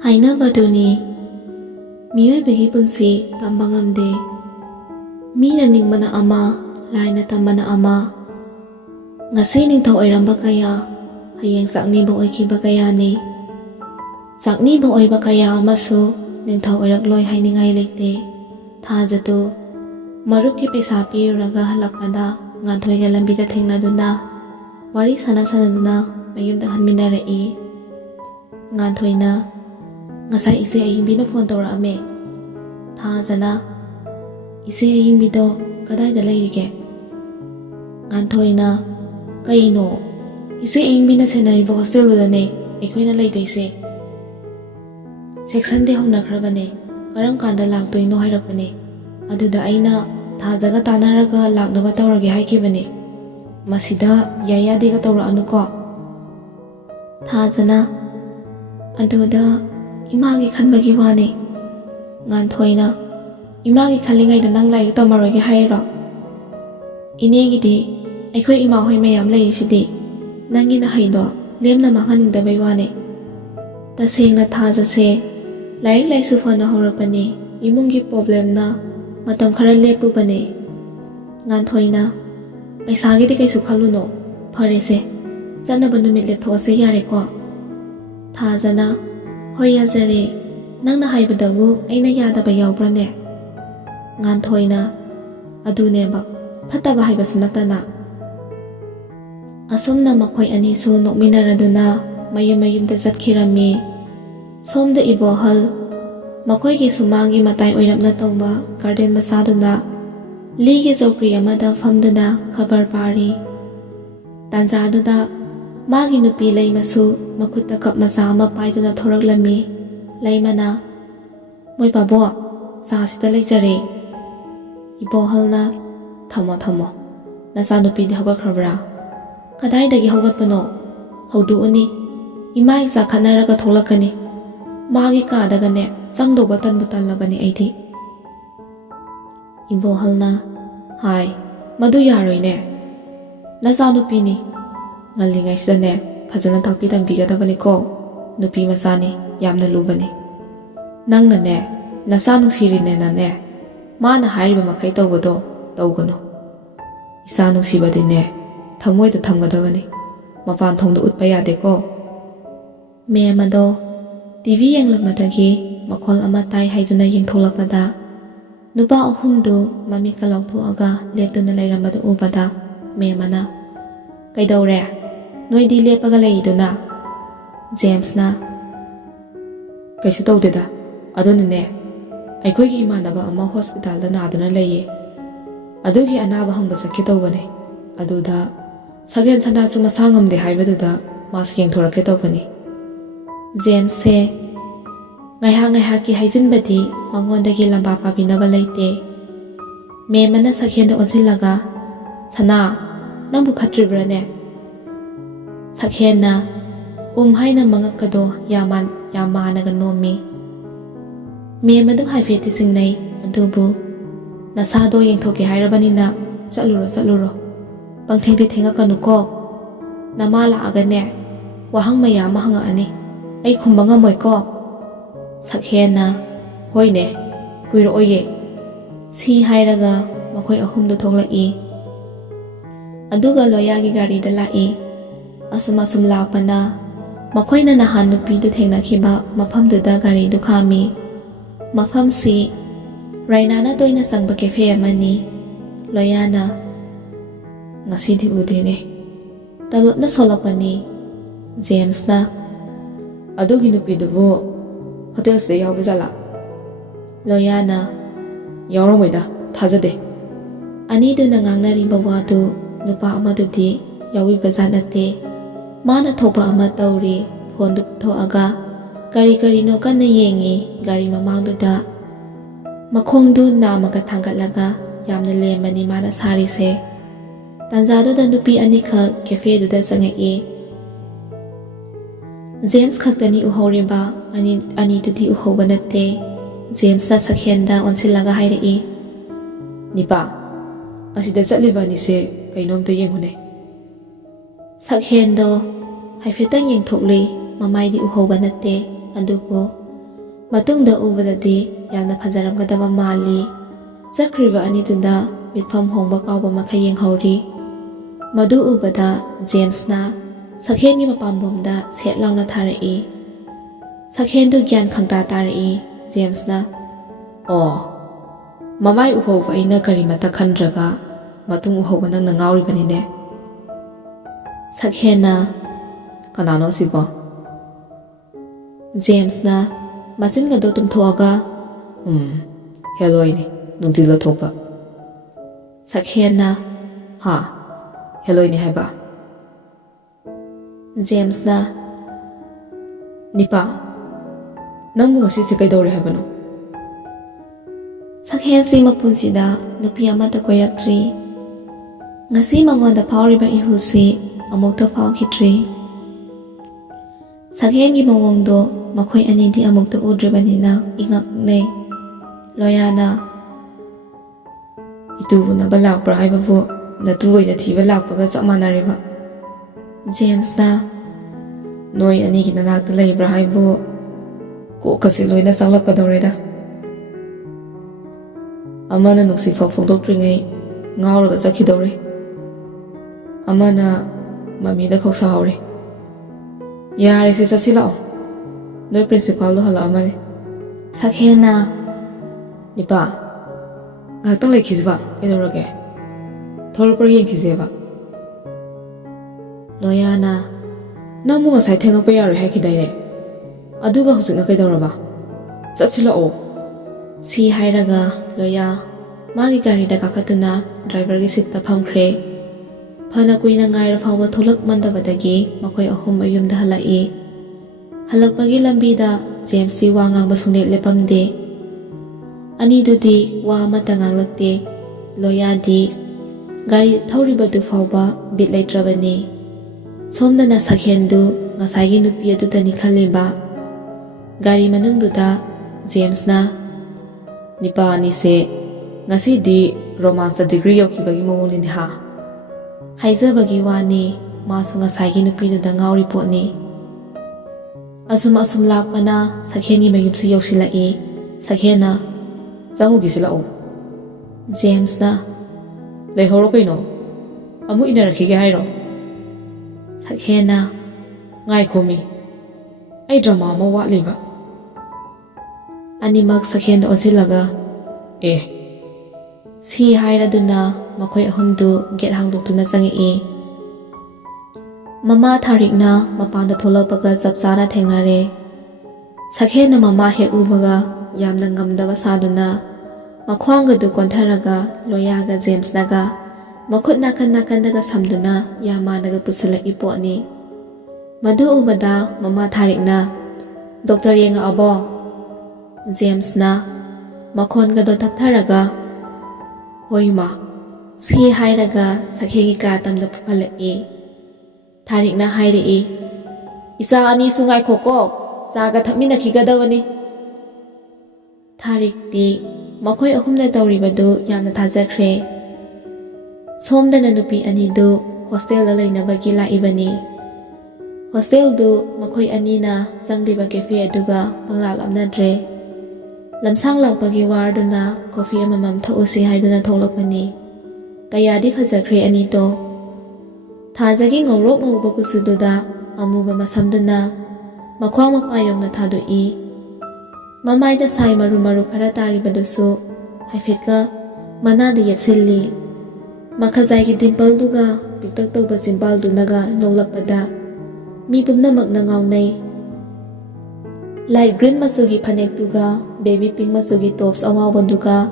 ꯍꯥꯏꯅꯕꯗꯨꯅꯤ ꯃꯤꯑꯣꯏꯕꯒꯤ ꯄꯨꯟꯁꯤ ꯇꯝꯕ ꯉꯝꯗꯦ. ꯃꯤꯅ ꯅꯤꯡꯕꯅ ꯑꯃ, ꯂꯥꯏꯅ ꯇꯝꯕꯅ ꯑꯃ. ꯉꯁꯤ ꯅꯤꯡꯊꯧ ꯑꯣꯏꯔꯝꯕ ꯀꯌꯥ, ꯍꯌꯦꯡ ꯆꯥꯛꯅꯤꯕ ꯑꯣꯏꯈꯤꯕ ꯀꯌꯥꯅꯤ. ꯆꯥꯛꯅꯤꯕ ꯑꯣꯏꯕ ꯀꯌꯥ ꯑꯃꯁꯨ ꯅꯤꯡꯊꯧ ꯑꯣꯏꯔꯛꯂꯣꯏ ꯍꯥꯏꯅꯤꯡꯉꯥꯏ ꯂꯩꯇꯦ. ꯊꯥꯖꯗꯨ ꯃꯔꯨꯞꯀꯤ ꯄꯩꯁꯥ ꯄꯤꯔꯨꯔꯒ ꯍꯜꯂꯛꯄꯗ ꯉꯥꯟꯊꯣꯏꯒ ꯂꯝꯕꯤꯗ ꯊꯦꯡꯅꯗꯨꯅ ꯋꯥꯔꯤ ꯁꯥꯟꯅꯗꯨꯅ ꯃꯌꯨꯝꯗ ꯍꯟꯃꯤꯟꯅꯔꯛꯏ. ꯉꯥꯟꯊꯣꯏꯅ ꯉꯁꯥꯏ ꯏꯆꯦ ꯑꯌꯤꯡꯕꯤꯅ ꯐꯣꯟ ꯇꯧꯔꯛꯑꯝꯃꯦ. ꯊꯥꯖꯅ ꯏꯆꯦ ꯑꯌꯤꯡꯕꯤꯗꯣ ꯀꯗꯥꯏꯗ ꯂꯩꯔꯤꯒꯦ? ꯉꯥꯟꯊꯣꯏꯅ ꯀꯩꯅꯣ, ꯏꯆꯦ ꯑꯌꯤꯡꯕꯤꯅ ꯁꯦꯟꯅꯔꯤꯕ ꯍꯣꯁꯇꯦꯜꯗꯨꯗꯅꯦ ꯑꯩꯈꯣꯏꯅ ꯂꯩꯗꯣꯏꯁꯦ. ꯁꯦꯛꯁꯟꯗꯤ ꯍꯧꯅꯈ꯭ꯔꯕꯅꯦ, ꯀꯔꯝ ꯀꯥꯟꯗ ꯂꯥꯛꯇꯣꯏꯅꯣ ꯍꯥꯏꯔꯛꯄꯅꯦ. ꯑꯗꯨꯗ ꯑꯩꯅ ꯊꯥꯖꯒ ꯇꯥꯟꯅꯔꯒ ꯂꯥꯛꯅꯕ ꯇꯧꯔꯒꯦ ꯍꯥꯏꯈꯤꯕꯅꯦ. ꯃꯁꯤꯗ ꯌꯥꯏ ꯌꯥꯗꯦꯒ ꯇꯧꯔꯛꯑꯅꯨꯀꯣ. ꯊꯥꯖꯅ ꯑꯗꯨꯗ ꯏꯃꯥꯒꯤ ꯈꯟꯕꯒꯤ ꯋꯥꯅꯤ. ꯉꯥꯟꯊꯣꯏꯅ ꯏꯃꯥꯒꯤ ꯈꯜꯂꯤꯉꯩꯗ ꯅꯪ ꯂꯥꯏꯔꯤꯛ ꯇꯝꯃꯔꯣꯏꯒꯦ ꯍꯥꯏꯔꯣ? ꯏꯅꯦꯒꯤꯗꯤ ꯑꯩꯈꯣꯏ ꯏꯃꯥꯍꯣꯏ ꯃꯌꯥꯝ ꯂꯩꯔꯤꯁꯤꯗꯤ. ꯅꯪꯒꯤ ꯅꯍꯩꯗꯣ ꯂꯦꯝꯅ ꯃꯥꯡꯍꯟꯅꯤꯡꯗꯕꯩ ꯋꯥꯅꯤ. ꯇꯁꯦꯡꯅ ꯊꯥꯖꯁꯦ ꯂꯥꯏꯔꯤꯛ ꯂꯥꯏꯁꯨ ꯐꯅ ꯍꯧꯔꯛꯄꯅꯤ. ꯏꯃꯨꯡꯒꯤ ꯄ꯭ꯔꯣꯕ꯭ꯂꯦꯝꯅ ꯃꯇꯝ ꯈꯔ ꯂꯦꯞꯄꯨꯕꯅꯦ. ꯉꯥꯟꯊꯣꯏꯅ ꯄꯩꯁꯥꯒꯤꯗꯤ ꯀꯩꯁꯨ ꯈꯜꯂꯨꯅꯣ. ꯐꯔꯦꯁꯦ, ꯆꯠꯅꯕ ꯅꯨꯃꯤꯠ ꯂꯦꯞꯊꯣꯛꯑꯁꯦ ꯌꯥꯔꯦꯀꯣ. ꯊꯥꯖꯅ ꯍꯣꯏ ꯌꯥꯖꯔꯦ. ꯅꯪꯅ ꯍꯥꯏꯕꯗꯕꯨ ꯑꯩꯅ ꯌꯥꯗꯕ ꯌꯥꯎꯕ꯭ꯔꯅꯦ? ꯉꯥꯟꯊꯣꯏꯅ ꯑꯗꯨꯅꯦꯕ, ꯐꯠꯇꯕ ꯍꯥꯏꯕꯁꯨ ꯅꯠꯇꯅ. ꯑꯁꯨꯝꯅ ꯃꯈꯣꯏ ꯑꯅꯤꯁꯨ ꯅꯣꯛꯃꯤꯟꯅꯔꯗꯨꯅ ꯃꯌꯨꯝꯗ ꯆꯠꯈꯤꯔꯝꯃꯤ. ꯁꯣꯝꯗ ꯏꯕꯣꯍꯜ ꯃꯈꯣꯏꯒꯤ ꯁꯨꯃꯥꯡꯒꯤ ꯃꯇꯥꯏ ꯑꯣꯏꯔꯞꯅ ꯇꯧꯕ ꯒꯥꯔꯗꯦꯟ ꯃꯆꯥꯗꯨꯅ ꯂꯤꯒꯤ ꯆꯧꯀ꯭ꯔꯤ ꯑꯃꯗ ꯐꯝꯗꯨꯅ ꯈꯕꯔ ꯄꯥꯔꯤ. ꯇꯥꯟꯖꯥꯗꯨꯗ ꯃꯥꯒꯤ ꯅꯨꯄꯤ ꯂꯩꯃꯁꯨ ꯃꯈꯨꯠꯇ ꯀꯞ ꯃꯆꯥ ꯑꯃ ꯄꯥꯏꯗꯨꯅ ꯊꯣꯔꯛꯂꯝꯃꯤ. ꯂꯩꯃꯅ ꯃꯣꯏ ꯄꯥꯕꯣꯛ, ꯆꯥꯁꯤꯗ ꯂꯩꯖꯔꯦ. ꯏꯕꯣꯍꯜꯅ ꯊꯝꯃꯣ, ꯅꯆꯥꯅꯨꯄꯤꯗꯤ ꯍꯧꯒꯠꯈ꯭ꯔꯕ꯭ꯔꯥ? ꯀꯗꯥꯏꯗꯒꯤ ꯍꯧꯒꯠꯄꯅꯣ? ꯍꯧꯗꯣꯛꯎꯅꯤ, ꯏꯃꯥ ꯏꯆꯥ ꯈꯠꯅꯔꯒ ꯊꯣꯛꯂꯛꯀꯅꯤ. ꯃꯥꯒꯤ ꯀꯥꯗꯒꯅꯦ ꯆꯪꯗꯧꯕ ꯇꯟꯕꯨ ꯇꯜꯂꯕꯅꯤ ꯑꯩꯗꯤ. ꯏꯕꯣꯍꯜꯅ ꯍꯥꯏ, ꯃꯗꯨ ꯌꯥꯔꯣꯏꯅꯦ. ꯅꯆꯥꯅꯨꯄꯤꯅꯤ, ꯉꯜꯂꯤꯉꯩꯁꯤꯗꯅꯦ ꯐꯖꯅ ꯇꯥꯛꯄꯤ ꯇꯝꯕꯤꯒꯗꯕꯅꯤꯀꯣ. ꯅꯨꯄꯤ ꯃꯆꯥꯅꯤ, ꯌꯥꯝꯅ ꯂꯨꯕꯅꯤ. ꯅꯪꯅꯅꯦ ꯅꯆꯥ ꯅꯨꯡꯁꯤꯔꯤꯅꯦꯅꯅꯦ ꯃꯥꯅ ꯍꯥꯏꯔꯤꯕ ꯃꯈꯩ ꯇꯧꯕꯗꯣ ꯇꯧꯒꯅꯨ. ꯏꯆꯥ ꯅꯨꯡꯁꯤꯕꯗꯤꯅꯦ ꯊꯃꯣꯏꯗ ꯊꯝꯒꯗꯕꯅꯤ, ꯃꯄꯥꯟ ꯊꯣꯡꯗ ꯎꯠꯄ ꯌꯥꯗꯦꯀꯣ. ꯃꯦꯝ ꯑꯗꯣ ꯇꯤꯚꯤ ꯌꯦꯡꯂꯛꯄꯗꯒꯤ ꯃꯈꯣꯜ ꯑꯃ ꯇꯥꯏ ꯍꯥꯏꯗꯨꯅ ꯌꯦꯡꯊꯣꯛꯂꯛꯄꯗ ꯅꯨꯄꯥ ꯑꯍꯨꯝꯗꯨ ꯃꯃꯤꯠꯀ ꯂꯥꯎꯊꯣꯛꯑꯒ ꯂꯦꯞꯇꯨꯅ ꯂꯩꯔꯝꯕꯗꯨ ꯎꯕꯗ ꯃꯦꯝꯅ ꯀꯩꯗꯧꯔꯦ ꯅꯣꯏꯗꯤ ꯂꯦꯞꯄꯒ ꯂꯩꯔꯤꯗꯨꯅ? ꯖꯦꯝꯁꯅ ꯀꯩꯁꯨ ꯇꯧꯗꯦꯗ, ꯑꯗꯨꯅꯅꯦ ꯑꯩꯈꯣꯏꯒꯤ ꯏꯃꯥꯟꯅꯕ ꯑꯃ ꯍꯣꯁꯄꯤꯇꯥꯜꯗ ꯅꯥꯗꯨꯅ ꯂꯩꯌꯦ. ꯑꯗꯨꯒꯤ ꯑꯅꯥꯕ ꯍꯪꯕ ꯆꯠꯀꯦ ꯇꯧꯕꯅꯦ. ꯑꯗꯨꯗ ꯁꯒꯦꯟ ꯁꯅꯥꯁꯨ ꯃꯁꯥ ꯉꯝꯗꯦ ꯍꯥꯏꯕꯗꯨꯗ ꯃꯥꯁꯨ ꯌꯦꯡꯊꯣꯔꯛꯀꯦ ꯇꯧꯕꯅꯤ. ꯖꯦꯝꯁꯁꯦ ꯉꯥꯏꯍꯥꯛꯀꯤ ꯍꯥꯏꯖꯤꯟꯕꯗꯤ ꯃꯉꯣꯟꯗꯒꯤ ꯂꯝꯕꯥ ꯄꯥꯕꯤꯅꯕ ꯂꯩꯇꯦ. ꯃꯦꯝꯅ ꯁꯛꯍꯦꯟꯗ ꯑꯣꯟꯁꯤꯜꯂꯒ ꯁꯅꯥ, ꯅꯪꯕꯨ ꯐꯠꯇ꯭ꯔꯤꯕ꯭ꯔꯥꯅꯦ? ꯁꯛꯍꯦꯟꯅ ꯍꯥꯏꯅ ꯃꯉꯛꯀꯗꯣ ꯌꯥꯝ ꯃꯥꯟꯅꯒ ꯅꯣꯝꯃꯤ. ꯃꯦꯝ ꯑꯗꯨ ꯍꯥꯏꯐꯦꯠꯇꯤ ꯆꯤꯡꯅꯩ, ꯑꯗꯨꯕꯨ ꯅꯁꯥꯗꯣ ꯌꯦꯡꯊꯣꯛꯀꯦ ꯍꯥꯏꯔꯕꯅꯤꯅ ꯆꯠꯂꯨꯔꯣ. ꯄꯪꯊꯦꯡꯗꯤ ꯊꯦꯡꯉꯛꯀꯅꯨꯀꯣ. ꯅꯃꯥ ꯂꯥꯛꯑꯒꯅꯦ ꯋꯥꯍꯪ ꯃꯌꯥꯝ ꯑꯃ ꯍꯪꯉꯛꯑꯅꯤ, ꯑꯩ ꯈꯨꯝꯕ ꯉꯝꯃꯣꯏꯀꯣ. ꯁꯛꯍꯦꯟꯅ ꯍꯣꯏꯅꯦ, ꯀꯨꯏꯔꯛꯑꯣꯏꯌꯦ. ꯁꯤ ꯍꯥꯏꯔꯒ ꯃꯈꯣꯏ ꯑꯍꯨꯝꯗꯨ ꯊꯣꯛꯂꯛꯏ. ꯑꯗꯨꯒ ꯂꯣꯌꯥꯒꯤ ꯒꯥꯔꯤꯗ ꯂꯥꯛꯏ. ꯑꯁꯨꯝ ꯂꯥꯛꯄꯅ ꯃꯈꯣꯏꯅ ꯅꯍꯥꯟ ꯅꯨꯄꯤꯗꯨ ꯊꯦꯡꯅꯈꯤꯕ ꯃꯐꯝꯗꯨꯗ ꯒꯥꯔꯤꯗꯨ ꯈꯥꯝꯃꯤ. ꯃꯐꯝꯁꯤ ꯔꯥꯏꯅꯥꯅ ꯇꯣꯏꯅ ꯆꯪꯕ ꯀꯦꯐꯦ ꯑꯃꯅꯤ. ꯂꯣꯌꯥꯅ ꯉꯁꯤꯗꯤ ꯎꯗꯦꯅꯦ, ꯇꯂꯞꯅ ꯁꯣꯜꯂꯛꯄꯅꯤ. ꯖꯦꯝꯁꯅ ꯑꯗꯨꯒꯤ ꯅꯨꯄꯤꯗꯨꯕꯨ ꯍꯣꯇꯦꯜꯁꯤꯗ ꯌꯥꯎꯕ ꯖꯥꯠꯂꯥ? ꯂꯣꯌꯥꯅ ꯌꯥꯎꯔꯝꯃꯣꯏꯗ, ꯊꯥꯖꯗꯦ. ꯑꯅꯤꯗꯨꯅ ꯉꯥꯡꯅꯔꯤꯕ ꯋꯥꯗꯨ ꯅꯨꯄꯥ ꯑꯃꯗꯨꯗꯤ ꯌꯥꯎꯕꯤꯕꯖꯥꯠ ꯅꯠꯇꯦ. ꯃꯥꯅ ꯊꯣꯛꯄ ꯑꯃ ꯇꯧꯔꯤ. ꯐꯣꯟꯗꯨ ꯄꯨꯊꯣꯛꯑꯒ ꯀꯔꯤꯅꯣ ꯀꯟꯅ ꯌꯦꯡꯉꯤ. ꯒꯥꯔꯤ ꯃꯃꯥꯡꯗꯨꯗ ꯃꯈꯣꯡꯗꯨ ꯅꯥꯝꯃꯒ ꯊꯥꯡꯒꯠꯂꯒ ꯌꯥꯝꯅ ꯂꯦꯝꯕꯅꯤ ꯃꯥꯅ ꯁꯥꯔꯤꯁꯦ. ꯇꯥꯟꯖꯥꯗꯨꯗ ꯅꯨꯄꯤ ꯑꯅꯤꯈꯛ ꯀꯦꯐꯦꯗꯨꯗ ꯆꯪꯉꯛꯏ. ꯖꯦꯝꯁ ꯈꯛꯇꯅꯤ ꯎꯍꯧꯔꯤꯕ, ꯑꯅꯤꯗꯨꯗꯤ ꯎꯍꯧꯕ ꯅꯠꯇꯦ. ꯖꯦꯝꯁꯅ ꯁꯛꯍꯦꯟꯗ ꯑꯣꯟꯁꯤꯜꯂꯒ ꯍꯥꯏꯔꯛꯏ, ꯅꯤꯄꯥ, ꯑꯁꯤꯗ ꯆꯠꯂꯤꯕ ꯑꯅꯤꯁꯦ ꯀꯩꯅꯣꯝꯇ ꯌꯦꯡꯉꯨꯅꯦ. ꯁꯛꯍꯦꯟꯗꯣ ꯍꯥꯏꯐꯦꯠꯇꯪ ꯌꯦꯡꯊꯣꯛꯂꯨꯏ. ꯃꯃꯥꯏꯗꯤ ꯎꯍꯧꯕ ꯅꯠꯇꯦ, ꯑꯗꯨꯕꯨ ꯃꯇꯨꯡꯗ ꯎꯕꯗꯗꯤ ꯌꯥꯝꯅ ꯐꯖꯔꯝꯒꯗꯕ ꯃꯥꯜꯂꯤ꯫ ꯆꯠꯈ꯭ꯔꯤꯕ ꯑꯅꯤꯗꯨꯅ ꯃꯤꯠꯐꯝ ꯍꯣꯡꯕ ꯀꯥꯎꯕ ꯃꯈꯩ ꯌꯦꯡꯍꯧꯔꯤ꯫ ꯃꯗꯨ ꯎꯕꯗ ꯖꯦꯝꯁꯅ ꯁꯛꯍꯦꯟꯒꯤ ꯃꯄꯥꯝꯕꯣꯝꯗ ꯁꯦꯠ ꯂꯥꯎꯅ ꯊꯥꯔꯛꯏ꯫ ꯁꯛꯍꯦꯟꯗꯨ ꯒ꯭ꯌꯥꯟ ꯈꯪꯇꯥ ꯇꯥꯔꯛꯏ꯫ ꯖꯦꯝꯁꯅ "ꯑꯣ, ꯃꯃꯥꯏ ꯎꯍꯧꯕ ꯑꯩꯅ ꯀꯔꯤꯃꯠꯇ ꯈꯟꯗ꯭ꯔꯒ ꯃꯇꯨꯡ ꯎꯍꯧꯕ ꯅꯪꯅ ꯉꯥꯎꯔꯤꯕꯅꯤꯅꯦ"꯫ ꯁꯛꯍꯦꯟꯅ "ꯀꯅꯥꯅꯣ ꯁꯤꯕꯣ"꯫ ꯖꯦꯝꯁꯅ ꯃꯆꯤꯟꯒꯗꯣ ꯇꯨꯝꯊꯣꯛꯑꯒ "ꯍꯦꯂꯣꯏꯅꯤ, ꯅꯨꯡꯊꯤꯜꯗ ꯊꯣꯛꯄ"꯫ ꯁꯛꯍꯦꯟꯅ "ꯍꯥ, ꯍꯦꯂꯣꯏꯅꯤ ꯍꯥꯏꯕ"꯫ ꯖꯦꯝꯁꯅ "ꯅꯤꯄꯥ, ꯅꯪꯕꯨ ꯉꯁꯤꯁꯦ ꯀꯩꯗꯧꯔꯦ ꯍꯥꯏꯕꯅꯣ"꯫ ꯁꯛꯍꯦꯟꯁꯤ ꯃꯄꯨꯟꯁꯤꯗ ꯅꯨꯄꯤ ꯑꯃꯠꯇ ꯀꯣꯏꯔꯛꯇ꯭ꯔꯤ꯫ ꯉꯁꯤ ꯃꯉꯣꯟꯗ ꯐꯥꯎꯔꯤꯕ ꯏꯍꯨꯜꯁꯤ ꯑꯃꯨꯛꯇ ꯐꯥꯎꯈꯤꯗ꯭ꯔꯤ꯫ ꯁꯛꯍꯦꯟꯒꯤ ꯃꯑꯣꯡꯗꯣ ꯃꯈꯣꯏ ꯑꯅꯤꯗꯤ ꯑꯃꯨꯛꯇ ꯎꯗ꯭ꯔꯤꯕꯅꯤꯅ ꯏꯉꯛ ꯉꯛꯅꯩ꯫ ꯂꯣꯌꯥꯅ "ꯏꯇꯨ ꯎꯅꯕ ꯂꯥꯛꯄ꯭ꯔꯥ ꯍꯥꯏꯕꯕꯨ ꯅꯇꯨ ꯑꯣꯏꯅ ꯊꯤꯕ ꯂꯥꯛꯄꯒ ꯆꯞ ꯃꯥꯟꯅꯔꯦꯕ"꯫ ꯖꯦꯝꯁꯅ "ꯅꯣꯏ ꯑꯅꯤꯒꯤ ꯅꯅꯥꯛꯇ ꯂꯩꯕ꯭ꯔꯥ ꯍꯥꯏꯕꯨ ꯀꯣꯛꯀꯁꯤ ꯂꯣꯏꯅ ꯆꯥꯛꯂꯛꯀꯗꯧꯔꯦꯗ". ꯑꯃꯅ ꯅꯨꯡꯁꯤꯐꯥꯎ ꯐꯣꯡꯗꯣꯛꯇ꯭ꯔꯤꯉꯩ ꯉꯥꯎꯔꯒ ꯆꯠꯈꯤꯗꯧꯔꯦ, ꯑꯃꯅ ꯃꯃꯤꯗ ꯈꯧꯁꯥꯍꯧꯔꯦ꯫ ꯌꯥꯔꯦꯁꯦ, ꯆꯠꯁꯤ ꯂꯥꯛꯑꯣ, ꯅꯣꯏ ꯄ꯭ꯔꯤꯟꯁꯤꯄꯥꯜꯗꯣ ꯍꯜꯂꯛꯑꯃꯅꯤ꯫ ꯁꯛꯍꯦꯟꯅ "ꯅꯤꯄꯥ, ꯉꯥꯏꯍꯥꯛꯇꯪ ꯂꯩꯈꯤꯁꯤꯕ, ꯀꯩꯗꯧꯔꯒꯦ? ꯊꯣꯛꯂꯛꯄ꯭ꯔꯥ ꯌꯦꯡꯈꯤꯁꯦꯕ". ꯂꯣꯌꯥꯅ "ꯅꯪꯕꯨ ꯉꯁꯥꯏ ꯊꯦꯡꯉꯛꯄ ꯌꯥꯔꯣꯏ ꯍꯥꯏꯈꯤꯗꯥꯏꯅꯦ, ꯑꯗꯨꯒ ꯍꯧꯖꯤꯛꯅ ꯀꯩꯗꯧꯔꯕ? ꯆꯠꯁꯤ ꯂꯥꯛꯑꯣ". ꯁꯤ ꯍꯥꯏꯔꯒ ꯂꯣꯌꯥ ꯃꯥꯒꯤ ꯒꯥꯔꯤꯗ ꯀꯥꯈꯠꯇꯨꯅ ꯗ꯭ꯔꯥꯏꯚꯔꯒꯤ ꯁꯤꯠꯇ ꯐꯝꯈ꯭ꯔꯦ꯫ ꯐꯅ ꯀꯨꯏꯅ ꯉꯥꯏꯔ ꯐꯥꯎꯕ ꯊꯣꯛꯂꯛꯃꯟꯗꯕꯗꯒꯤ ꯃꯈꯣꯏ ꯑꯍꯨꯝ ꯃꯌꯨꯝꯗ ꯍꯜꯂꯛꯏ꯫ ꯍꯜꯂꯛꯄꯒꯤ ꯂꯝꯕꯤꯗ ꯖꯦꯝꯁꯁꯤ ꯋꯥ ꯉꯥꯡꯕ ꯁꯨꯡꯂꯦꯞ ꯂꯦꯞꯄꯝꯗꯦ꯫ ꯑꯅꯤꯗꯨꯗꯤ ꯋꯥ ꯑꯃꯠꯇ ꯉꯥꯡꯂꯛꯇꯦ꯫ ꯂꯣꯌꯥꯗꯤ ꯒꯥꯔꯤ ꯊꯧꯔꯤꯕꯗꯨ ꯐꯥꯎꯕ ꯕꯤꯠ ꯂꯩꯇ꯭ꯔꯕꯅꯤ꯫ ꯁꯣꯝꯗꯅ ꯁꯛꯍꯦꯟꯗꯨ ꯉꯁꯥꯏꯒꯤ ꯅꯨꯄꯤ ꯑꯗꯨꯗꯅꯤ ꯈꯜꯂꯤꯕ꯫ ꯒꯥꯔꯤ ꯃꯅꯨꯡꯗꯨꯗ ꯖꯦꯝꯁꯅ "ꯅꯤꯄꯥ ꯑꯅꯤꯁꯦ ꯉꯁꯤꯗꯤ ꯔꯣꯃꯥꯟꯁꯇ ꯗꯤꯒ꯭ꯔꯤ ꯌꯧꯈꯤꯕꯒꯤ ꯃꯑꯣꯡꯅꯤꯅꯦ ꯍꯥ"꯫ ꯍꯥꯏꯖꯕꯒꯤ ꯋꯥꯅꯤ, ꯃꯥꯁꯨ ꯉꯁꯥꯏꯒꯤ ꯅꯨꯄꯤꯗꯨꯗ ꯉꯥꯎꯔꯤ ꯄꯣꯠꯅꯤ꯫ ꯑꯁꯨꯝ ꯂꯥꯛꯄꯅ ꯁꯛꯍꯦꯟꯒꯤ ꯃꯌꯨꯝꯁꯨ ꯌꯧꯁꯤꯜꯂꯛꯏ꯫ ꯁꯛꯍꯦꯟꯅ "ꯆꯪꯉꯨꯒꯤꯁꯤ ꯂꯥꯛꯑꯣ". ꯖꯦꯝꯁꯅ "ꯂꯩꯍꯧꯔꯣ ꯀꯩꯅꯣ, ꯑꯃꯨꯛ ꯏꯟꯅꯔꯛꯈꯤꯒꯦ ꯍꯥꯏꯔꯣ"꯫ ꯁꯛꯍꯦꯟꯅ "ꯉꯥꯏꯈꯣꯃꯤ, ꯑꯩ ꯗ꯭ꯔꯃꯥ ꯑꯃ ꯋꯥꯠꯂꯤꯕ". ꯑꯅꯤꯃꯛ ꯁꯛꯍꯦꯟꯗ ꯑꯣꯟꯁꯤꯜꯂꯒ ꯁꯤ ꯍꯥꯏꯔꯗꯨꯅ ꯃꯈꯣꯏ ꯑꯍꯨꯝꯗꯨ ꯒꯦꯠ ꯍꯥꯡꯗꯣꯛꯇꯨꯅ ꯆꯪꯉꯛꯏ꯫ ꯃꯃꯥ ꯊꯥꯔꯤꯛꯅ ꯃꯄꯥꯟꯗ ꯊꯣꯛꯂꯛꯄꯒ ꯆꯞ ꯆꯥꯅ ꯊꯦꯡꯅꯔꯦ꯫ ꯁꯛꯍꯦꯟꯅ ꯃꯃꯥ ꯍꯦꯛ ꯎꯕꯒ ꯌꯥꯝꯅ ꯉꯝꯗꯕ ꯁꯥꯗꯨꯅ ꯃꯈ꯭ꯋꯥꯡꯒꯗꯨ ꯀꯣꯟꯊꯔꯒ ꯂꯣꯌꯥꯒ ꯖꯦꯝꯁꯅꯒ ꯃꯈꯨꯠ ꯅꯥꯀꯟꯗꯒ ꯁꯝꯗꯨꯅ ꯌꯥꯝ ꯃꯥꯟꯅꯒ ꯄꯨꯁꯤꯜꯂꯛꯏ ꯄꯣꯠꯅꯤ꯫ ꯃꯗꯨ ꯎꯕꯗ ꯃꯃꯥ ꯊꯥꯔꯤꯛꯅ "ꯗꯣꯛꯇꯔ ꯌꯦꯡꯉꯛꯑꯕꯣ"꯫ ꯖꯦꯝꯁꯅ ꯃꯈꯣꯟꯒꯗꯣ ꯇꯞꯊꯔꯒ "ꯍꯣꯏ ꯃꯥ", ꯁꯤ ꯍꯥꯏꯔꯒ ꯁꯛꯍꯦꯟꯒꯤ ꯀꯥ ꯇꯝꯗ ꯄꯨꯈꯠꯂꯛꯏ꯫ ꯊꯥꯔꯤꯛꯅ ꯍꯥꯏꯔꯛꯏ "ꯏꯆꯥ ꯑꯅꯤꯁꯨ ꯉꯥꯏꯈꯣꯀꯣ, ꯆꯥꯒ ꯊꯛꯃꯤꯟꯅꯈꯤꯒꯗꯕꯅꯤ". ꯊꯥꯔꯤꯛꯇꯤ ꯃꯈꯣꯏ ꯑꯍꯨꯝꯅ ꯇꯧꯔꯤꯕꯗꯨ ꯌꯥꯝꯅ ꯊꯥꯖꯈ꯭ꯔꯦ꯫ ꯁꯣꯝꯗꯅ ꯅꯨꯄꯤ ꯑꯅꯤꯗꯨ ꯍꯣꯁꯇꯦꯜꯗ ꯂꯩꯅꯕꯒꯤ ꯂꯥꯛꯏꯕꯅꯤ꯫ ꯍꯣꯁꯇꯦꯜꯗꯨ ꯃꯈꯣꯏ ꯑꯅꯤꯅ ꯆꯪꯂꯤꯕ ꯀꯦꯐꯦ ꯑꯗꯨꯒ ꯄꯪꯂꯥꯞ ꯂꯥꯞꯅꯗ꯭ꯔꯦ꯫ ꯂꯝꯁꯥꯡ ꯂꯥꯛꯄꯒꯤ ꯋꯥꯔꯗꯨꯅ ꯀꯣꯐꯤ ꯑꯃꯃꯝ ꯊꯛꯎꯁꯤ ꯍꯥꯏꯗꯨꯅ ꯊꯣꯛꯂꯛꯄꯅꯤ꯫ ꯀꯌꯥꯗꯤ ꯐꯖꯈ꯭ꯔꯦ ꯑꯅꯤꯗꯣ꯫ ꯊꯥꯖꯒꯤ ꯉꯧꯔꯣꯛ ꯉꯧꯕ ꯀꯨꯆꯨꯗꯨꯗ ꯑꯃꯨꯕ ꯃꯁꯝꯗꯨꯅ ꯃꯈ꯭ꯋꯥꯡ ꯃꯄꯥ ꯌꯧꯅ ꯊꯥꯗꯣꯛꯏ꯫ ꯃꯃꯥꯏꯗ ꯁꯥꯏ ꯃꯔꯨ ꯈꯔ ꯇꯥꯔꯤꯕꯗꯨꯁꯨ ꯍꯥꯏꯐꯦꯠꯀ ꯃꯅꯥꯗ ꯌꯦꯞꯁꯤꯜꯂꯤ꯫ ꯃꯈꯖꯥꯏꯒꯤ ꯗꯤꯝꯄꯜꯗꯨꯒ ꯄꯤꯛꯇꯛ ꯇꯧꯕ ꯆꯤꯝꯕꯥꯜꯗꯨꯅꯒ ꯅꯣꯡꯂꯛꯄꯗ ꯃꯤ ꯄꯨꯝꯅꯃꯛꯅ ꯉꯥꯎꯅꯩ꯫ ꯂꯥꯏꯠ ꯒ꯭ꯔꯤꯟ ꯃꯆꯨꯒꯤ ꯐꯅꯦꯛꯇꯨꯒ ꯕꯦꯕꯤ ꯄꯤꯡ ꯃꯆꯨꯒꯤ ꯇꯣꯞꯁ ꯑꯋꯥꯎꯕꯗꯨꯒ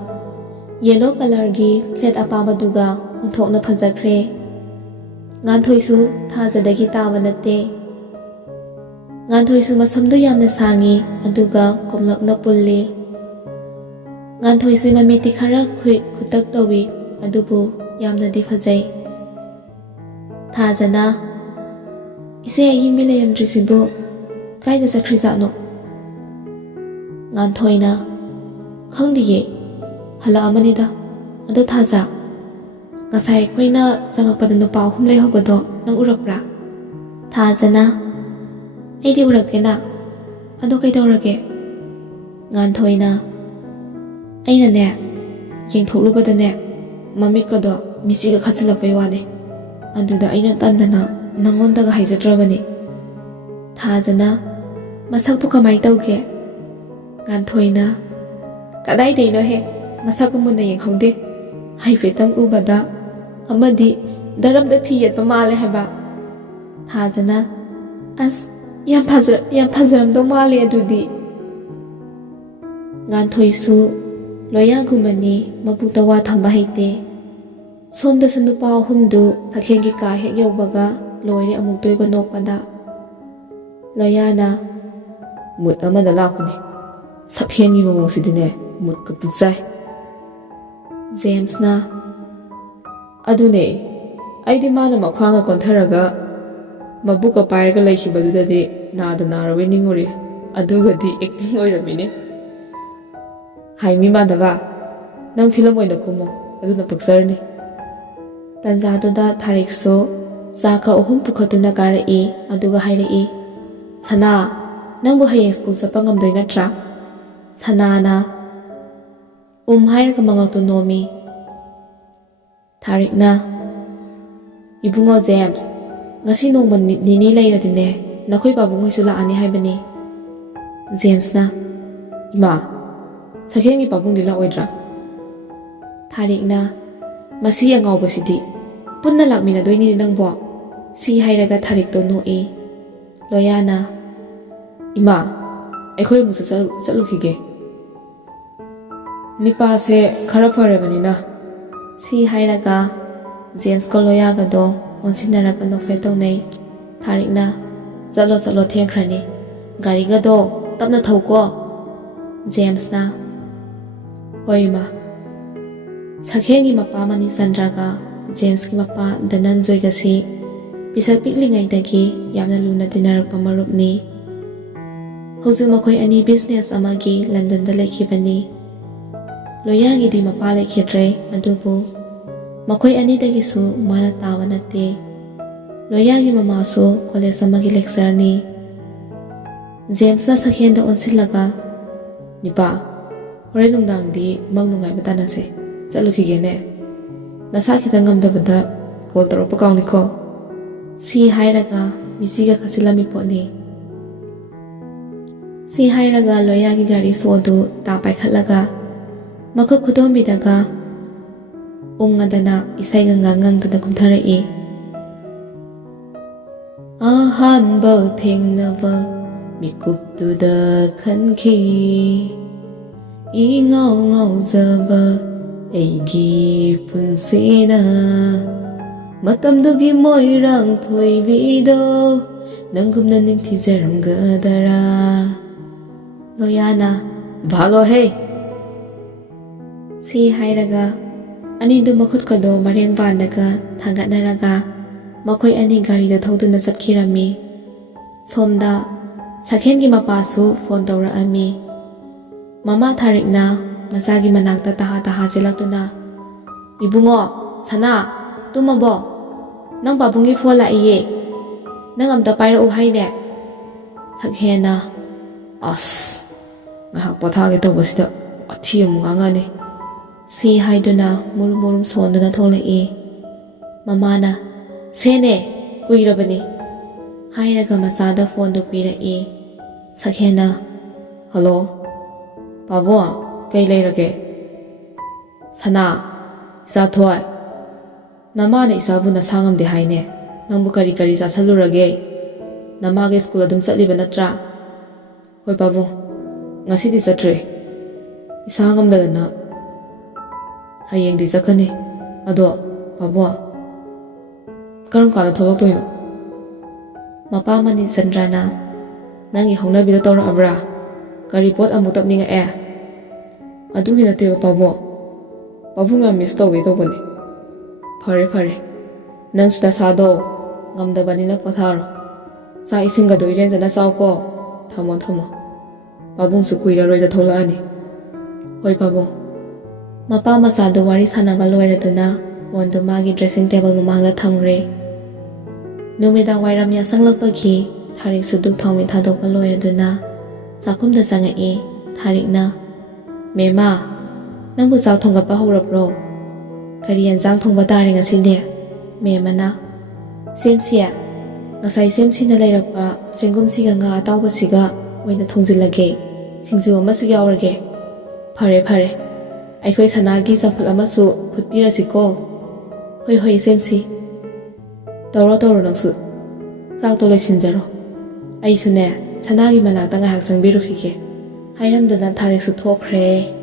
ꯌꯦꯂꯣ ꯀꯂꯔꯒꯤ ꯐ꯭ꯂꯦꯠ ꯑꯄꯥꯕꯗꯨꯒ ꯑꯣꯟꯊꯣꯛꯅ ꯐꯖꯈ꯭ꯔꯦ꯫ ꯉꯥꯟꯊꯣꯏꯁꯨ ꯊꯥꯖꯗꯒꯤ ꯇꯥꯕ ꯅꯠꯇꯦ꯫ ꯉꯥꯟꯊꯣꯏꯁꯨ ꯃꯁꯝꯗꯨ ꯌꯥꯝꯅ ꯁꯥꯡꯉꯤ, ꯑꯗꯨꯒ ꯀꯣꯝꯂꯞꯅ ꯄꯨꯜꯂꯤ꯫ ꯉꯥꯟꯊꯣꯏꯁꯦ ꯃꯃꯤꯠꯇꯤ ꯈꯔ ꯈꯨꯇꯛ ꯇꯧꯏ, ꯑꯗꯨꯕꯨ ꯌꯥꯝꯅꯗꯤ ꯐꯖꯩ꯫ ꯊꯥꯖꯅ "ꯏꯆꯦ ꯑꯌꯤꯡꯕꯤ ꯂꯩꯔꯝꯗ꯭ꯔꯤꯁꯤꯕꯨ ꯀꯥꯏꯗ ꯆꯠꯈ꯭ꯔꯤꯖꯥꯠꯅꯣ"꯫ ꯉꯥꯟꯊꯣꯏꯅ "ꯈꯪꯗꯤꯌꯦ, ꯍꯜꯂꯛꯑꯃꯅꯤꯗ꯫ ꯑꯗꯣ ꯊꯥꯖ, ꯉꯁꯥꯏ ꯑꯩꯈꯣꯏꯅ ꯆꯪꯉꯛꯄꯗ ꯅꯨꯄꯥ ꯑꯍꯨꯝ ꯂꯩꯍꯧꯕꯗꯣ ꯅꯪ ꯎꯔꯛꯄ꯭ꯔꯥ"꯫ ꯊꯥꯖꯅ "ꯑꯩꯗꯤ ꯎꯔꯛꯇꯦꯅ, ꯑꯗꯣ ꯀꯩꯗꯧꯔꯒꯦ"꯫ ꯉꯥꯟꯊꯣꯏꯅ ꯑꯩꯅꯅꯦ ꯌꯦꯡꯊꯣꯛꯂꯨꯕꯗꯅꯦ ꯃꯃꯤꯠꯀꯗꯣ ꯃꯤꯆꯤꯒ ꯈꯠꯆꯤꯜꯂꯛꯄꯩ ꯋꯥꯅꯤ ꯑꯗꯨꯗ ꯑꯩꯅ ꯇꯟꯗꯅ ꯅꯪꯉꯣꯟꯗꯒ ꯍꯥꯏꯖꯗ꯭ꯔꯕꯅꯤ ꯊꯥꯖꯅ ꯃꯁꯛꯄꯨ ꯀꯃꯥꯏ ꯇꯧꯒꯦ ꯉꯥꯟꯊꯣꯏꯅ ꯀꯗꯥꯏꯗꯩꯅꯣꯍꯦ ꯃꯁꯛ ꯃꯨꯟꯅ ꯌꯦꯡꯍꯧꯗꯦ ꯍꯥꯏꯐꯦꯠꯇꯪ ꯎꯕꯗ ꯑꯃꯗꯤ ꯗꯔꯝꯗ ꯐꯤ ꯌꯦꯠꯄ ꯃꯥꯜꯂꯦ ꯍꯥꯏꯕ ꯊꯥꯖꯅ ꯑꯁ ꯌꯥꯝ ꯐꯖꯔꯝꯗꯧ ꯃꯥꯜꯂꯦ ꯑꯗꯨꯗꯤ ꯉꯥꯟꯊꯣꯏꯁꯨ ꯂꯣꯌꯥꯒꯨꯝꯕꯅꯤ ꯃꯕꯨꯛꯇ ꯋꯥ ꯊꯝꯕ ꯍꯩꯇꯦ ꯁꯣꯝꯗꯁꯨ ꯅꯨꯄꯥ ꯑꯍꯨꯝꯗꯨ ꯁꯛꯍꯦꯟꯒꯤ ꯀꯥ ꯍꯦꯛ ꯌꯧꯕꯒ ꯂꯣꯏꯔꯦ ꯑꯃꯨꯛ ꯇꯣꯏꯕ ꯅꯣꯛꯄꯗ ꯂꯣꯌꯥꯅ ꯃꯨꯠ ꯑꯃꯗ ꯂꯥꯛꯄꯅꯦ ꯁꯛꯍꯦꯟꯒꯤ ꯃꯑꯣꯡꯁꯤꯗꯤꯅꯦ ꯃꯨꯠꯀ ꯄꯨꯛꯆꯥꯏ ꯖꯦꯝꯁꯅ ꯑꯗꯨꯅꯦ ꯑꯩꯗꯤ ꯃꯥꯅ ꯃꯈ꯭ꯋꯥꯡꯒ ꯀꯣꯟꯊꯔꯒ ꯃꯕꯨꯛꯀ ꯄꯥꯏꯔꯒ ꯂꯩꯈꯤꯕꯗꯨꯗꯗꯤ ꯅꯥꯗ ꯅꯥꯔꯕꯣꯏ ꯅꯤꯡꯉꯨꯔꯦ ꯑꯗꯨꯒꯗꯤ ꯑꯦꯛꯇꯤꯡ ꯑꯣꯏꯔꯝꯃꯤꯅꯦ ꯍꯥꯏ ꯃꯤ ꯃꯥꯟꯗꯕ ꯅꯪ ꯐꯤꯂꯝ ꯑꯣꯏꯅ ꯀꯨꯝꯃꯣ ꯑꯗꯨꯅ ꯄꯛꯆꯔꯅꯤ ꯇꯟꯖꯥꯗꯨꯗ ꯊꯥꯔꯤꯛꯁꯨ ꯆꯥꯛꯀ 3 ꯄꯨꯈꯠꯇꯨꯅ ꯀꯥꯔꯛꯏ ꯑꯗꯨꯒ ꯍꯥꯏꯔꯛꯏ ꯁꯅꯥ ꯅꯪꯕꯨ ꯍꯌꯦꯡ ꯁ꯭ꯀꯨꯜ ꯆꯠꯄ ꯉꯝꯗꯣꯏ ꯅꯠꯇ꯭ꯔꯥ ꯁꯅꯥꯅ ꯍꯥꯏꯔꯒ ꯃꯉꯛꯇꯣ ꯅꯣꯝꯃꯤ ꯊꯥꯔꯤꯛꯅ ꯏꯕꯨꯡꯉꯣ ꯖꯦꯝꯁ ꯉꯁꯤ ꯅꯣꯡꯃ ꯅꯤꯅꯤ ꯂꯩꯔꯗꯤꯅꯦ ꯅꯈꯣꯏ ꯄꯥꯕꯨꯡꯍꯣꯏꯁꯨ ꯂꯥꯛꯑꯅꯤ ꯍꯥꯏꯕꯅꯤ ꯖꯦꯝꯁꯅ ꯏꯃꯥ ꯁꯛꯍꯦꯟꯒꯤ ꯄꯥꯕꯨꯡꯗꯤ ꯂꯥꯛꯑꯣꯏꯗ꯭ꯔꯥ ꯊꯥꯔꯤꯛꯅ ꯃꯁꯤ ꯑꯉꯥꯎꯕꯁꯤꯗꯤ ꯄꯨꯟꯅ ꯂꯥꯛꯃꯤꯟꯅꯗꯣꯏꯅꯤꯅꯦ ꯅꯪꯕꯣ ꯁꯤ ꯍꯥꯏꯔꯒ ꯊꯥꯔꯤꯛꯇꯣ ꯅꯣꯛꯏ ꯂꯣꯌꯥꯅ ꯏꯃꯥ ꯑꯩꯈꯣꯏ ꯑꯃꯨꯛ ꯆꯠꯂꯨꯈꯤꯒꯦ ꯅꯤꯄꯥꯁꯦ ꯈꯔ ꯐꯔꯕꯅꯤꯅ ꯁꯤ ꯍꯥꯏꯔꯒ ꯖꯦꯝꯁꯀ ꯂꯣꯌꯥꯒꯗꯣ ꯑꯣꯟꯁꯤꯟꯅꯔꯒ ꯅꯣꯛꯐꯦꯠ ꯇꯧꯅꯩ ꯊꯥꯔꯤꯛꯅ ꯆꯠꯂꯣ ꯊꯦꯡꯈ꯭ꯔꯅꯤ ꯒꯥꯔꯤꯒꯗꯣ ꯇꯞꯅ ꯊꯧꯀꯣ ꯖꯦꯝꯁꯅ ꯍꯣꯏ ꯏꯃꯥ ꯁꯛꯍꯦꯟꯒꯤ ꯃꯄꯥ ꯃꯅꯤꯆꯟꯗ꯭ꯔꯒ ꯖꯦꯝꯁꯀꯤ ꯃꯄꯥ ꯙꯅꯟꯖꯣꯏꯒꯁꯤ ꯄꯤꯁꯛ ꯄꯤꯛꯂꯤꯉꯩꯗꯒꯤ ꯌꯥꯝꯅ ꯂꯨꯅ ꯇꯤꯟꯅꯔꯛꯄ ꯃꯔꯨꯞꯅꯤ ꯍꯧꯖꯤꯛ ꯃꯈꯣꯏ ꯑꯅꯤ ꯕꯤꯖꯤꯅꯦꯁ ꯑꯃꯒꯤ ꯂꯟꯗꯟꯗ ꯂꯩꯈꯤꯕꯅꯤ ꯂꯣꯌꯥꯒꯤꯗꯤ ꯃꯄꯥ ꯂꯩꯈꯤꯗ꯭ꯔꯦ ꯑꯗꯨꯕꯨ ꯃꯈꯣꯏ ꯑꯅꯤꯗꯒꯤꯁꯨ ꯃꯥꯅ ꯇꯥꯕ ꯅꯠꯇꯦ ꯂꯣꯌꯥꯒꯤ ꯃꯃꯥꯁꯨ ꯀꯣꯂꯦꯖ ꯑꯃꯒꯤ ꯂꯦꯛꯆꯔꯅꯤ ꯖꯦꯝꯁꯅ ꯁꯛꯍꯦꯟꯗ ꯑꯣꯟꯁꯤꯜꯂꯒ ꯅꯤꯄꯥ ꯍꯣꯔꯦꯟ ꯅꯨꯡꯗꯥꯡꯗꯤ ꯃꯪ ꯅꯨꯡꯉꯥꯏꯕ ꯇꯥꯟꯅꯁꯦ ꯆꯠꯂꯨꯈꯤꯒꯦꯅꯦ ꯅꯁꯥ ꯈꯤꯇꯪ ꯉꯝꯗꯕꯗ ꯀꯣꯜ ꯇꯧꯔꯛꯄ ꯀꯥꯎꯅꯤꯀꯣ ꯁꯤ ꯍꯥꯏꯔꯒ ꯃꯤꯆꯤꯒ ꯈꯠꯆꯤꯜꯂꯝꯃꯤ ꯄꯣꯠꯅꯤ ꯁꯤ ꯍꯥꯏꯔꯒ ꯂꯣꯌꯥꯒꯤ ꯒꯥꯔꯤ ꯁꯣꯗꯨ ꯇꯥ ꯄꯥꯏꯈꯠꯂꯒ ꯃꯈꯨꯠ ꯈꯨꯗꯣꯝꯕꯤꯗꯒ ꯎꯪꯉꯗꯅ ꯏꯁꯩꯒ ꯉꯪꯗꯅ ꯀꯨꯝꯊꯔꯛꯏ ꯑꯍꯥꯟꯕ ꯊꯦꯡꯅꯕ ꯃꯤꯀꯨꯞꯇꯨꯗ ꯈꯟꯈꯤ ꯏꯉꯥꯎ ꯉꯥꯎꯖꯕ ꯑꯩꯒꯤ ꯄꯨꯟꯁꯤꯅ ꯃꯇꯝꯗꯨꯒꯤ ꯃꯣꯏꯔꯥꯡ ꯊꯣꯏꯕꯤꯗꯣ ꯅꯪꯒꯨꯝꯅ ꯅꯤꯡꯊꯤꯖꯔꯝꯒꯗꯔꯥ ꯂꯣꯌꯥꯅ ꯚꯥꯂꯣꯍꯦ ꯁꯤ ꯍꯥꯏꯔꯒ ꯑꯅꯤꯗꯨ ꯃꯈꯨꯠꯀꯗꯣ ꯃꯔꯦꯡ ꯄꯥꯟꯗꯒ ꯊꯥꯡꯒꯠꯅꯔꯒ ꯃꯈꯣꯏ ꯑꯅꯤ ꯒꯥꯔꯤꯗ ꯊꯧꯗꯨꯅ ꯆꯠꯈꯤꯔꯝꯃꯤ ꯁꯣꯝꯗ ꯁꯛꯍꯦꯟꯒꯤ ꯃꯄꯥꯁꯨ ꯐꯣꯟ ꯇꯧꯔꯛꯑꯝꯃꯤ ꯃꯃꯥ ꯊꯥꯔꯤꯛꯅ ꯃꯆꯥꯒꯤ ꯃꯅꯥꯛꯇ ꯇꯍꯥ ꯆꯦꯜꯂꯛꯇꯨꯅ ꯏꯕꯨꯡꯉꯣ ꯁꯅꯥ ꯇꯨꯝꯃꯕꯣ ꯅꯪ ꯄꯥꯕꯨꯡꯒꯤ ꯐꯣꯟ ꯂꯥꯛꯏꯌꯦ ꯅꯪ ꯑꯝꯇ ꯄꯥꯏꯔꯛꯎ ꯍꯥꯏꯅꯦ ꯁꯛꯍꯦꯟꯅ ꯑꯁ ꯉꯥꯏꯍꯥꯛ ꯄꯣꯊꯥꯒꯦ ꯇꯧꯕꯁꯤꯗ ꯋꯥꯊꯤ ꯑꯃꯨꯛ ꯉꯥꯡꯉꯅꯤ ꯁꯤ ꯍꯥꯏꯗꯨꯅ ꯃꯨꯔꯨꯝ ꯁꯣꯟꯗꯨꯅ ꯊꯣꯛꯂꯛꯏ ꯃꯃꯥꯅ ꯁꯦꯅꯦ ꯀꯨꯏꯔꯕꯅꯤ ꯍꯥꯏꯔꯒ ꯃꯆꯥꯗ ꯐꯣꯟꯗꯨ ꯄꯤꯔꯛꯏ ꯁꯛꯍꯦꯟꯅ ꯍꯜꯂꯣ ꯄꯥꯕꯨꯡ ꯀꯩ ꯂꯩꯔꯒꯦ ꯁꯅꯥ ꯏꯆꯥꯊꯣꯏ ꯅꯃꯥꯅ ꯏꯆꯥꯕꯨ ꯅꯁꯥ ꯉꯝꯗꯦ ꯍꯥꯏꯅꯦ ꯅꯪꯕꯨ ꯀꯔꯤ ꯆꯥꯁꯜꯂꯨꯔꯒꯦ ꯅꯃꯥꯒꯤ ꯁ꯭ꯀꯨꯜ ꯑꯗꯨꯝ ꯆꯠꯂꯤꯕ ꯅꯠꯇ꯭ꯔꯥ ꯍꯣꯏ ꯄꯥꯕꯨꯡ ꯉꯁꯤꯗꯤ ꯆꯠꯇ꯭ꯔꯦ ꯏꯁꯥ ꯉꯝꯗꯗꯅ ꯍꯌꯦꯡꯗꯤ ꯆꯠꯀꯅꯤ ꯑꯗꯣ ꯄꯥꯕꯨꯡ ꯀꯔꯝ ꯀꯥꯟꯗ ꯊꯣꯛꯂꯛꯇꯣꯏꯅꯣ ꯃꯄꯥ ꯃꯅꯤꯆꯟꯗ꯭ꯔꯅ ꯅꯪꯒꯤ ꯍꯧꯅꯕꯤꯗꯣ ꯇꯧꯔꯛꯑꯕ꯭ꯔꯥ ꯀꯔꯤ ꯄꯣꯠ ꯑꯃꯨꯛ ꯇꯞꯅꯤꯡꯉꯛꯑꯦ ꯑꯗꯨꯒꯤ ꯅꯠꯇꯦꯕ ꯄꯥꯕꯨꯡ ꯌꯥꯝ ꯃꯤꯁ ꯇꯧꯒꯦ ꯇꯧꯕꯅꯤ ꯐꯔꯦ ꯅꯪꯁꯨ ꯅꯁꯥꯗꯣ ꯉꯝꯗꯕꯅꯤꯅ ꯄꯣꯊꯥꯔꯣ ꯆꯥꯛ ꯏꯁꯤꯡꯒꯗꯣ ꯏꯔꯦꯟꯖꯅ ꯆꯥꯎꯀꯣ ꯊꯝꯃꯣ ꯄꯥꯕꯨꯡꯁꯨ ꯀꯨꯏꯔꯔꯣꯏꯗ ꯊꯣꯛꯂꯛꯑꯅꯤ ꯍꯣꯏ ꯄꯥꯕꯨꯡ ꯃꯄꯥ ꯃꯆꯥꯗꯨ ꯋꯥꯔꯤ ꯁꯥꯟꯅꯕ ꯂꯣꯏꯔꯗꯨꯅ ꯐꯣꯟꯗꯨ ꯃꯥꯒꯤ ꯗ꯭ꯔꯦꯁꯤꯡ ꯇꯦꯕꯜ ꯃꯃꯥꯡꯗ ꯊꯝꯈ꯭ꯔꯦ ꯅꯨꯃꯤꯗꯥꯡ ꯋꯥꯏꯔꯝ ꯌꯥꯆꯪꯂꯛꯄꯒꯤ ꯊꯥꯔꯤꯛꯁꯨ ꯗꯨꯛ ꯊꯥꯎꯃꯩ ꯊꯥꯗꯣꯛꯄ ꯂꯣꯏꯔꯗꯨꯅ ꯆꯥꯛꯈꯨꯝꯗ ꯆꯪꯉꯛꯏ ꯊꯥꯔꯤꯛꯅ ꯃꯦꯃꯥ, ꯅꯪꯕꯨ ꯆꯥꯛ ꯊꯣꯡꯒꯠꯄ ꯍꯧꯔꯕ꯭ꯔꯣ? ꯀꯔꯤ ꯌꯦꯟꯖꯥꯡ ꯊꯣꯡꯕ ꯇꯥꯔꯦ ꯉꯁꯤꯗꯤ? ꯃꯦꯃꯅ ꯁꯦꯝꯁꯤ, ꯉꯁꯥꯏ ꯁꯦꯝꯁꯤꯅ ꯂꯩꯔꯛꯄ ꯆꯦꯡꯒꯨꯝꯁꯤꯒ ꯉꯥ ꯑꯇꯥꯎꯕꯁꯤꯒ ꯑꯣꯏꯅ ꯊꯣꯡꯖꯤꯜꯂꯒꯦ, ꯁꯤꯡꯖꯨ ꯑꯃꯁꯨ ꯌꯥꯎꯔꯒꯦ꯫ ꯐꯔꯦ ꯐꯔꯦ, ꯑꯩꯈꯣꯏ ꯁꯅꯥꯒꯤ ꯆꯝꯐꯨꯠ ꯑꯃꯁꯨ ꯐꯨꯠꯄꯤꯔꯁꯤꯀꯣ꯫ ꯍꯣꯏ ꯍꯣꯏ ꯁꯦꯝꯁꯤ, ꯇꯧꯔꯣ ꯇꯧꯔꯣ ꯅꯪꯁꯨ, ꯆꯥꯛꯇꯣ ꯂꯣꯏꯁꯤꯟꯖꯔꯣ, ꯑꯩꯁꯨꯅꯦ ꯁꯅꯥꯒꯤ ꯃꯅꯥꯛꯇ ꯉꯥꯏꯍꯥꯛ ꯆꯪꯕꯤꯔꯨꯈꯤꯒꯦ ꯍꯥꯏꯔꯝꯗꯨꯅ ꯊꯥꯔꯤꯛꯁꯨ ꯊꯣꯛꯈ꯭ꯔꯦ꯫